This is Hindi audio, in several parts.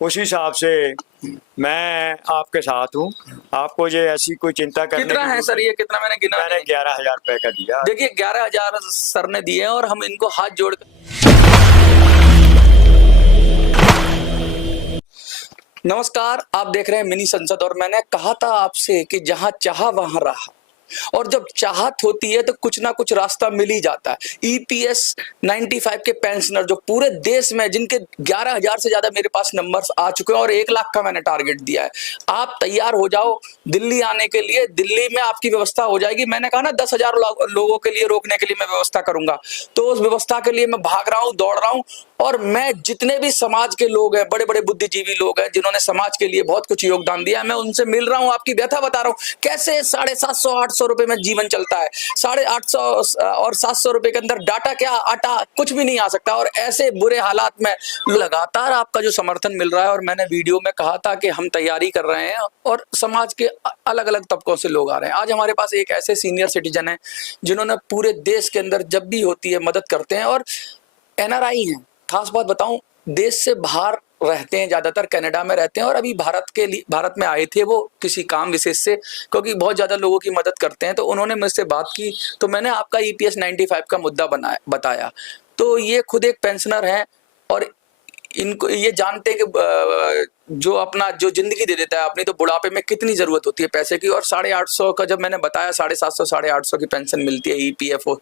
उसी हिसाब से मैं आपके साथ हूँ। आपको ये ऐसी कोई चिंता करने कितना की है सर ये, कितना मैंने गिना मैंने नहीं। 11,000 रुपए का दिया। देखिए 11,000 सर ने दिए हैं और हम इनको हाथ जोड़ कर नमस्कार, आप देख रहे हैं मिनी संसद। और मैंने कहा था आपसे कि जहां चाहा वहां रहा, और जब चाहत होती है तो कुछ ना कुछ रास्ता मिल ही जाता है। ईपीएस 95 के पेंशनर जो पूरे देश में, जिनके 11,000 से ज्यादा मेरे पास नंबर्स आ चुके हैं और 1 लाख का मैंने टारगेट दिया है। आप तैयार हो जाओ दिल्ली आने के लिए, दिल्ली में आपकी व्यवस्था हो जाएगी। मैंने कहा ना 10,000 लोगों के लिए रोकने के लिए मैं व्यवस्था करूंगा, तो उस व्यवस्था के लिए मैं भाग रहा हूं, दौड़ रहा हूं। और मैं जितने भी समाज के लोग हैं, बड़े बड़े बुद्धिजीवी लोग हैं जिन्होंने समाज के लिए बहुत कुछ योगदान दिया है, मैं उनसे मिल रहा हूं, आपकी व्यथा बता रहा हूं। कैसे 750-800 रुपए में जीवन चलता है, 850 और 700 रुपए के अंदर डाटा क्या, आटा कुछ भी नहीं आ सकता। और ऐसे बुरे हालात में लगातार आपका जो समर्थन मिल रहा है, और मैंने वीडियो में कहा था कि हम तैयारी कर रहे हैं और समाज के अलग अलग तबकों से लोग आ रहे हैं। आज हमारे पास एक ऐसे सीनियर सिटीजन है जिन्होंने पूरे देश के अंदर जब भी होती है मदद करते हैं, और एनआरआई हैं। खास बात बताऊं, देश से बाहर रहते हैं, ज्यादातर कनाडा में रहते हैं, और अभी भारत में आए थे वो किसी काम विशेष से, क्योंकि बहुत ज्यादा लोगों की मदद करते हैं। तो उन्होंने मुझसे बात की, तो मैंने आपका ईपीएस 95 का मुद्दा बताया। तो ये खुद एक पेंशनर हैं और इनको ये जानते हैं कि जो अपना जो जिंदगी दे देता है अपनी, तो बुढ़ापे में कितनी जरूरत होती है पैसे की। और 850 का जब मैंने बताया, 750 850 की पेंशन मिलती है, ईपीएफओ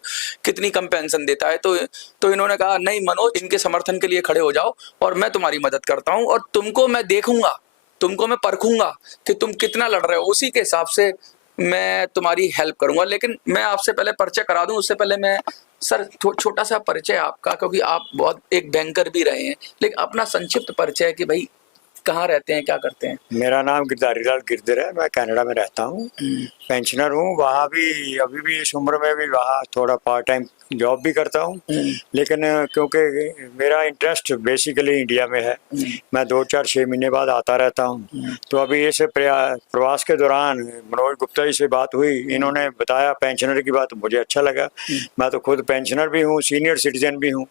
कितनी कम पेंशन देता है, तो इन्होंने कहा नहीं मनोज, इनके समर्थन के लिए खड़े हो जाओ और मैं तुम्हारी मदद करता हूं, और तुमको मैं देखूंगा, तुमको मैं परखूंगा कि तुम कितना लड़ रहे हो, उसी के हिसाब से मैं तुम्हारी हेल्प करूंगा। लेकिन मैं आपसे पहले परिचय करा दूं, उससे पहले मैं सर छोटा सा परिचय आपका, क्योंकि आप बहुत एक बैंकर भी रहे हैं, लेकिन अपना संक्षिप्त परिचय कि भाई कहाँ रहते हैं, क्या करते हैं। मेरा नाम गिरधारी लाल गिरधर है, मैं कनाडा में रहता हूँ, पेंशनर हूँ। वहाँ भी अभी भी इस उम्र में भी वहाँ थोड़ा पार्ट टाइम जॉब भी करता हूँ, लेकिन क्योंकि मेरा इंटरेस्ट बेसिकली इंडिया में है, मैं 2-4-6 महीने बाद आता रहता हूँ। तो अभी इस प्रवास के दौरान मनोज गुप्ता जी से बात हुई, इन्होंने बताया पेंशनर की बात, मुझे अच्छा लगा। मैं तो खुद पेंशनर भी हूँ, सीनियर सिटीजन भी हूँ।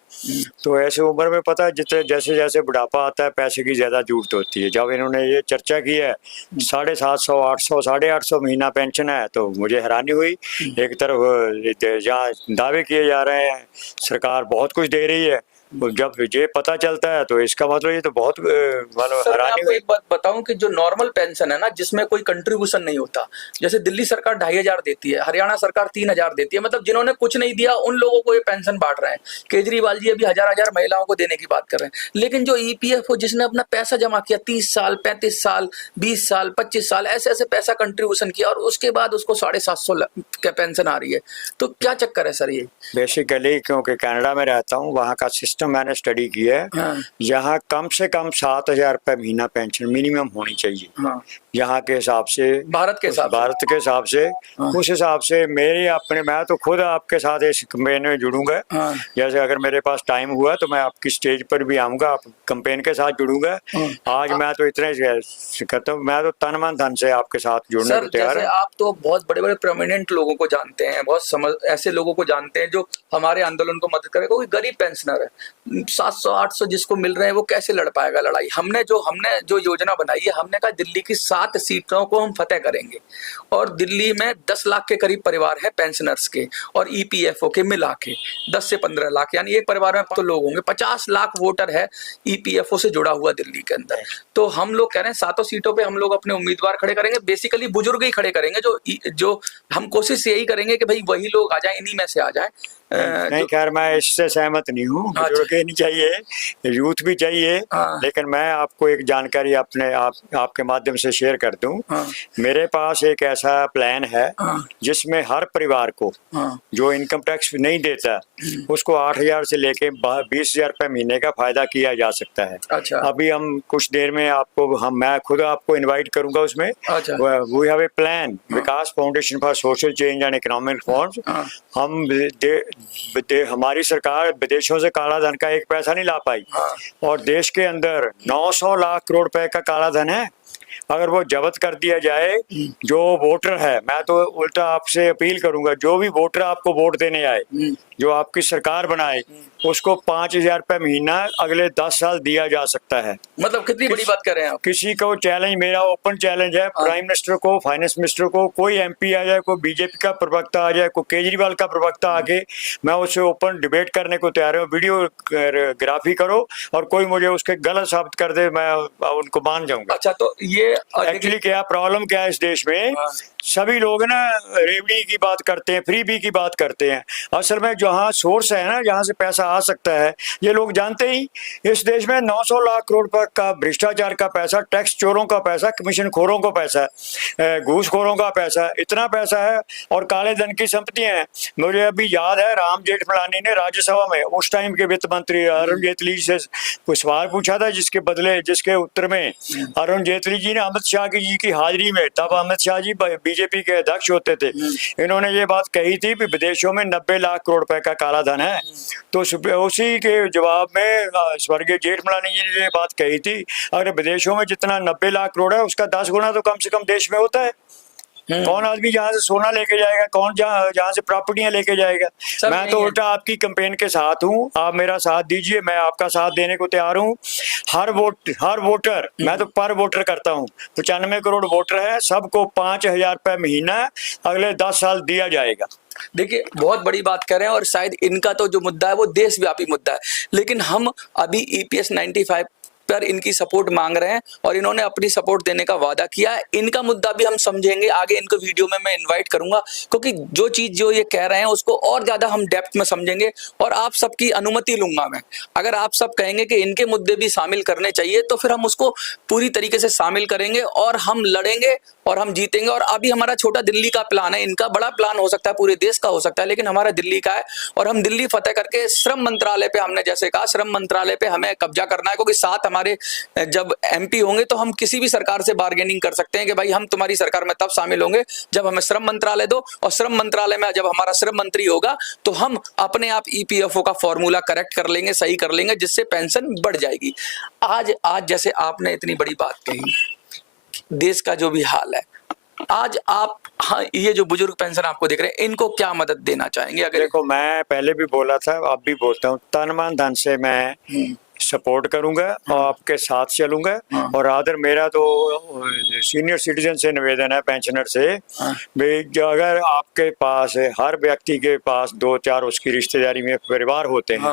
तो ऐसे उम्र में पता है जितने जैसे जैसे बुढ़ापा आता है पैसे की ज़्यादा जरूरत होती है। जब इन्होंने ये चर्चा की है 750 800 850 महीना पेंशन है, तो मुझे हैरानी हुई। एक तरफ जहाँ दावे किए जा रहे हैं सरकार बहुत कुछ दे रही है, जब ये पता चलता है तो इसका मतलब ये तो बहुत सर मैं आपको एक बात बताऊं कि जो नॉर्मल पेंशन है ना, जिसमें कोई कंट्रीब्यूशन नहीं होता, जैसे दिल्ली सरकार 2,500 देती है, हरियाणा सरकार 3,000 देती है, मतलब जिन्होंने कुछ नहीं दिया उन लोगों को ये पेंशन बांट रहे हैं। केजरीवाल जी अभी 1,000 महिलाओं को देने की बात कर रहे हैं। लेकिन जो ईपीएफओ जिसने अपना पैसा जमा किया 30 साल 35 साल 20 साल 25 साल ऐसे ऐसे पैसा कंट्रीब्यूशन किया, और उसके बाद उसको 750 का पेंशन आ रही है, तो क्या चक्कर है सर ये? बेसिकली क्योंकि कनाडा में रहता हूँ, वहाँ का सिस्टम मैंने स्टडी किया है। हाँ। यहाँ कम से कम 7,000 रुपये महीना पेंशन मिनिमम होनी चाहिए। हाँ। यहाँ के हिसाब से, भारत के हिसाब से हाँ। उस हिसाब से मैं तो खुद आपके साथ इस कैंपेन में जुड़ूंगा। हाँ। जैसे अगर मेरे पास टाइम हुआ तो मैं आपकी स्टेज पर भी आऊंगा, आप कैंपेन के साथ जुड़ूंगा। हाँ। आज मैं तो इतना करता हूँ, मैं तो तन मन धन से आपके साथ जुड़ने को तैयार हूँ। आप तो बहुत बड़े बड़े प्रोमिनेंट लोगों को जानते हैं, बहुत ऐसे लोगों को जानते हैं जो हमारे आंदोलन को मदद करेगा। कोई गरीब पेंशनर है, 700-800 जिसको मिल रहे हैं, वो कैसे लड़ पाएगा लड़ाई? हमने जो योजना बनाई है, हमने कहा दिल्ली की 7 सीटों को हम फतेह करेंगे, और दिल्ली में 10 लाख के करीब परिवार है पेंशनर्स के और ईपीएफओ के मिला के 10 से 15 लाख, यानी एक परिवार में तो लोग होंगे। 50 लाख वोटर है ईपीएफओ से जुड़ा हुआ दिल्ली के अंदर। तो हम लोग कह रहे हैं 7 सीटों पे हम लोग अपने उम्मीदवार खड़े करेंगे, बेसिकली बुजुर्ग ही खड़े करेंगे, जो हम कोशिश यही करेंगे कि भाई वही लोग आ जाए, इन्हीं में से आ जाए। नहीं खैर, मैं इससे सहमत नहीं हूँ। बुजुर्ग नहीं चाहिए, यूथ भी चाहिए। लेकिन मैं आपको एक जानकारी आपके माध्यम से शेयर कर दूं। मेरे पास एक ऐसा प्लान है जिसमें हर परिवार को जो इनकम टैक्स नहीं देता उसको 8,000 से लेके 20,000 रुपये महीने का फायदा किया जा सकता है। अच्छा। अभी हम कुछ देर में मैं खुद आपको इनवाइट करूंगा उसमें। We have a plan, Vikas foundation for social change and economic reforms. हम हमारी सरकार विदेशों से काला धन का एक पैसा नहीं ला पाई, और देश के अंदर 900 लाख करोड़ रुपए का काला धन है। अगर वो जब्त कर दिया जाए, जो वोटर है, मैं तो उल्टा आपसे अपील करूंगा, जो भी वोटर आपको वोट देने आए, जो आपकी सरकार बनाए, उसको 5,000 रुपये महीना अगले 10 साल दिया जा सकता है। मतलब कितनी बड़ी बात कर रहे हैं आप। किसी को चैलेंज, मेरा ओपन चैलेंज है, प्राइम मिनिस्टर को, फाइनेंस मिनिस्टर को, कोई एमपी आ जाए, कोई बीजेपी का प्रवक्ता आ जाए, कोई केजरीवाल का प्रवक्ता आके, मैं उससे ओपन डिबेट करने को तैयार हूँ। वीडियोग्राफी करो और कोई मुझे उसके गलत साबित कर दे, मैं उनको मान जाऊंगा। अच्छा, तो ये एक्चुअली क्या प्रॉब्लम क्या है इस देश में, सभी लोग ना रेवड़ी की बात करते हैं, फ्रीबी की बात करते हैं। असल में जहाँ सोर्स है ना, जहाँ से पैसा आ सकता है, ये लोग जानते ही। इस देश में 900 लाख करोड़ का भ्रष्टाचार का पैसा, टैक्स चोरों का पैसा, कमीशन खोरों का पैसा, घूसखोरों का पैसा, इतना पैसा है और काले धन की संपत्तियां हैं। मुझे अभी याद है, राम जेठमलानी ने राज्यसभा में उस टाइम के वित्त मंत्री अरुण जेटली से कुछ सवाल पूछा था, जिसके उत्तर में अरुण जेटली जी ने अमित शाह जी की हाजिरी में, तब अमित शाह जी बीजेपी के अध्यक्ष होते थे, इन्होंने ये बात कही थी कि विदेशों में 90 लाख करोड़ रुपए का काला धन है। तो उसी के जवाब में स्वर्गीय जेठमलानी जी ने ये बात कही थी, अगर विदेशों में जितना 90 लाख करोड़ है, उसका 10 गुना तो कम से कम देश में होता है। कौन आदमी जहाँ से सोना लेके जाएगा, कौन जहाँ से प्रॉपर्टियां लेके जाएगा। मैं तो उल्टा आपकी कैंपेन के साथ हूँ, आप मेरा साथ दीजिए, मैं आपका साथ देने को तैयार हूँ। हर वोटर, मैं तो पर वोटर करता हूँ, 95 करोड़ वोटर है, सबको 5,000 रुपये महीना अगले 10 साल दिया जाएगा। देखिए, बहुत बड़ी बात कर रहे हैं और शायद इनका तो जो मुद्दा है वो देशव्यापी मुद्दा है, लेकिन हम अभी EPS 95 पर इनकी सपोर्ट मांग रहे हैं और इन्होंने अपनी सपोर्ट देने का वादा किया है। इनका मुद्दा भी हम समझेंगे आगे, इनको वीडियो में मैं इनवाइट करूंगा, क्योंकि जो चीज जो ये कह रहे हैं उसको और ज्यादा हम डेप्थ में समझेंगे और आप सबकी अनुमति लूंगा मैं। अगर आप सब कहेंगे कि इनके मुद्दे भी शामिल करने चाहिए तो फिर हम उसको पूरी तरीके से शामिल करेंगे और हम लड़ेंगे और हम जीतेंगे। और अभी हमारा छोटा दिल्ली का प्लान है, इनका बड़ा प्लान हो सकता है, पूरे देश का हो सकता है, लेकिन हमारा दिल्ली का है और हम दिल्ली फतेह करके श्रम मंत्रालय पे, हमने जैसे कहा श्रम मंत्रालय पे हमें कब्जा करना है, क्योंकि साथ हमारे जब MP होंगे तो हम किसी भी सरकार से बार्गेनिंग कर सकते हैं कि भाई हम तुम्हारी सरकार में तब शामिल होंगे जब हमें श्रम मंत्रालय दो, और श्रम मंत्रालय में जब हमारा श्रम मंत्री होगा तो हम अपने आप EPFO का फॉर्मूला करेक्ट कर लेंगे, सही कर लेंगे, जिससे पेंशन बढ़ जाएगी। आज जैसे आपने इतनी बड़ी बात कही, देश का जो भी हाल है, आज आप, हाँ, ये जो बुजुर्ग पेंशन आपको देख रहे हैं, इनको क्या मदद देना चाहेंगे? अगर देखो, मैं पहले भी बोला था, अब भी बोलता हूँ, तन मन धन से मैं सपोर्ट करूंगा और आपके साथ चलूंगा। और आदर मेरा तो सीनियर सिटीजन से निवेदन है, पेंशनर से, अगर आपके पास है, हर व्यक्ति के पास 2-4 उसकी रिश्तेदारी में परिवार होते हैं,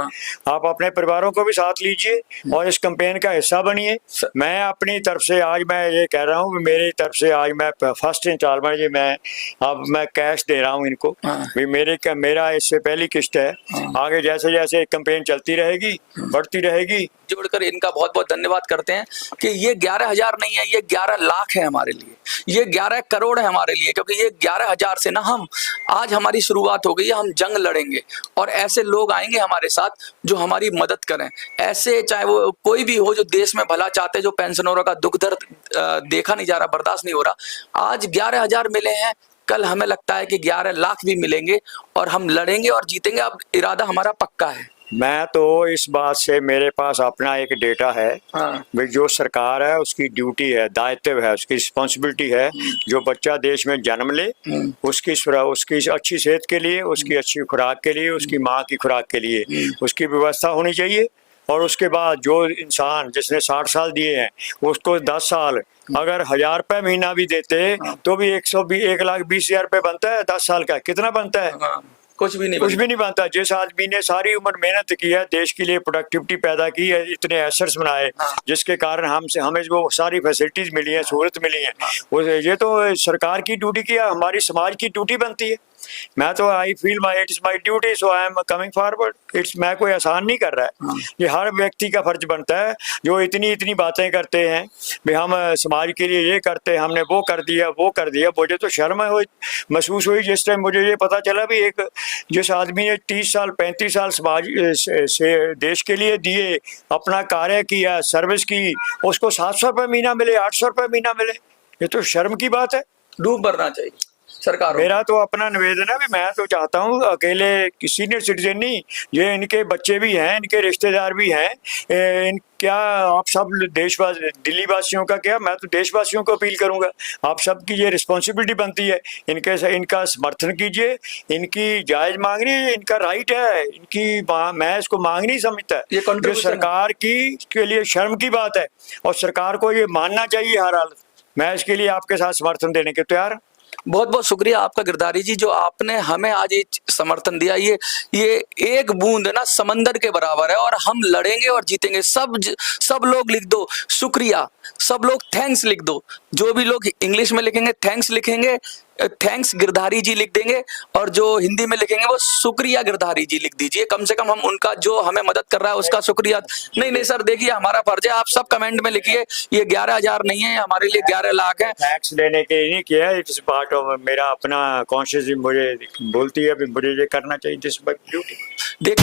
आप अपने परिवारों को भी साथ लीजिए और इस कैंपेन का हिस्सा बनिए। मैं अपनी तरफ से आज मैं ये कह रहा हूँ, मेरी तरफ से आज मैं फर्स्ट इंस्टॉलमेंट ये मैं कैश दे रहा हूँ इनको, मेरा इससे पहली किस्त है। आगे जैसे जैसे कैंपेन चलती रहेगी, बढ़ती रहेगी, जोड़कर इनका बहुत बहुत धन्यवाद करते हैं कि ये 11,000 नहीं है, ये 11 लाख है हमारे लिए, ये 11 करोड़ है हमारे लिए, क्योंकि ये 11,000 से ना हम आज हमारी शुरुआत हो गई है, हम जंग लड़ेंगे और ऐसे लोग आएंगे हमारे साथ जो हमारी मदद करें। ऐसे चाहे वो कोई भी हो जो देश में भला चाहते, जो पेंशनरों का दुख दर्द देखा नहीं जा रहा, बर्दाश्त नहीं हो रहा। आज 11,000 मिले हैं, कल हमें लगता है कि 11 लाख भी मिलेंगे और हम लड़ेंगे और जीतेंगे। अब इरादा हमारा पक्का है। मैं तो इस बात से, मेरे पास अपना एक डेटा है, भाई जो सरकार है उसकी ड्यूटी है, दायित्व है, उसकी रिस्पॉन्सिबिलिटी है, जो बच्चा देश में जन्म ले उसकी अच्छी सेहत के लिए, उसकी अच्छी खुराक के लिए, उसकी माँ की खुराक के लिए उसकी व्यवस्था होनी चाहिए। और उसके बाद जो इंसान जिसने 60 साल दिए हैं उसको 10 साल अगर 1,000 रुपये महीना भी देते तो भी 1,20,000 रुपये बनता है। 10 साल का कितना बनता है? कुछ भी नहीं बनता। जिस आदमी ने सारी उम्र मेहनत की है, देश के लिए प्रोडक्टिविटी पैदा की है, इतने एसेट्स बनाए, जिसके कारण हमें वो सारी फैसिलिटीज मिली है, सहूलत मिली है, ये तो सरकार की ड्यूटी की है, हमारी समाज की ड्यूटी बनती है। मैं तो I feel it's my duty, so I am coming forward. मैं कोई आसान नहीं कर रहा है, ये हर व्यक्ति का फर्ज बनता है जो इतनी बातें करते हैं, भाई हम समाज के लिए ये करते हैं, हमने वो कर दिया। मुझे तो शर्म महसूस हुई जिस टाइम मुझे ये पता चला भी जिस आदमी ने 30 साल 35 साल समाज से देश के लिए दिए, अपना कार्य किया, सर्विस की, उसको 700 रुपये महीना मिले, 800 रुपये महीना मिले, ये तो शर्म की बात है। डूब भरना चाहिए। सरकार मेरा तो अपना निवेदन है भी मैं तो चाहता हूँ अकेले सीनियर सिटीजन नहीं, ये इनके बच्चे भी हैं, इनके रिश्तेदार भी हैं, क्या आप सब देशवासी दिल्ली वासियों का क्या, मैं तो देशवासियों को अपील करूंगा, आप सबकी ये रिस्पॉन्सिबिलिटी बनती है, इनका समर्थन कीजिए, इनकी जायज मांगनी इनका राइट है, मैं इसको मांग नहीं समझता, ये जो contribution सरकार की के लिए शर्म की बात है और सरकार को ये मानना चाहिए हर हालत। मैं इसके लिए आपके साथ समर्थन देने के तैयार हूं। बहुत बहुत शुक्रिया आपका गिरधारी जी, जो आपने हमें आज ये समर्थन दिया। ये एक बूंद ना समंदर के बराबर है और हम लड़ेंगे और जीतेंगे। सब लोग लिख दो शुक्रिया, सब लोग थैंक्स लिख दो। जो भी लोग इंग्लिश में लिखेंगे थैंक्स लिखेंगे, थैंक्स गिरधारी जी लिख देंगे, और जो हिंदी में लिखेंगे वो शुक्रिया गिरधारी जी लिख दीजिए। कम से कम हम उनका जो हमें मदद कर रहा है उसका शुक्रिया। नहीं सर, देखिए हमारा फर्ज है, आप सब कमेंट में लिखिए। ये 11,000 नहीं है, हमारे लिए 11 लाख है। टैक्स लेने के लिए नहीं किया, इट्स पार्ट ऑफ मेरा अपना कॉन्शियस मुझे बोलती है मुझे ये करना चाहिए, दिस ड्यूटी। देख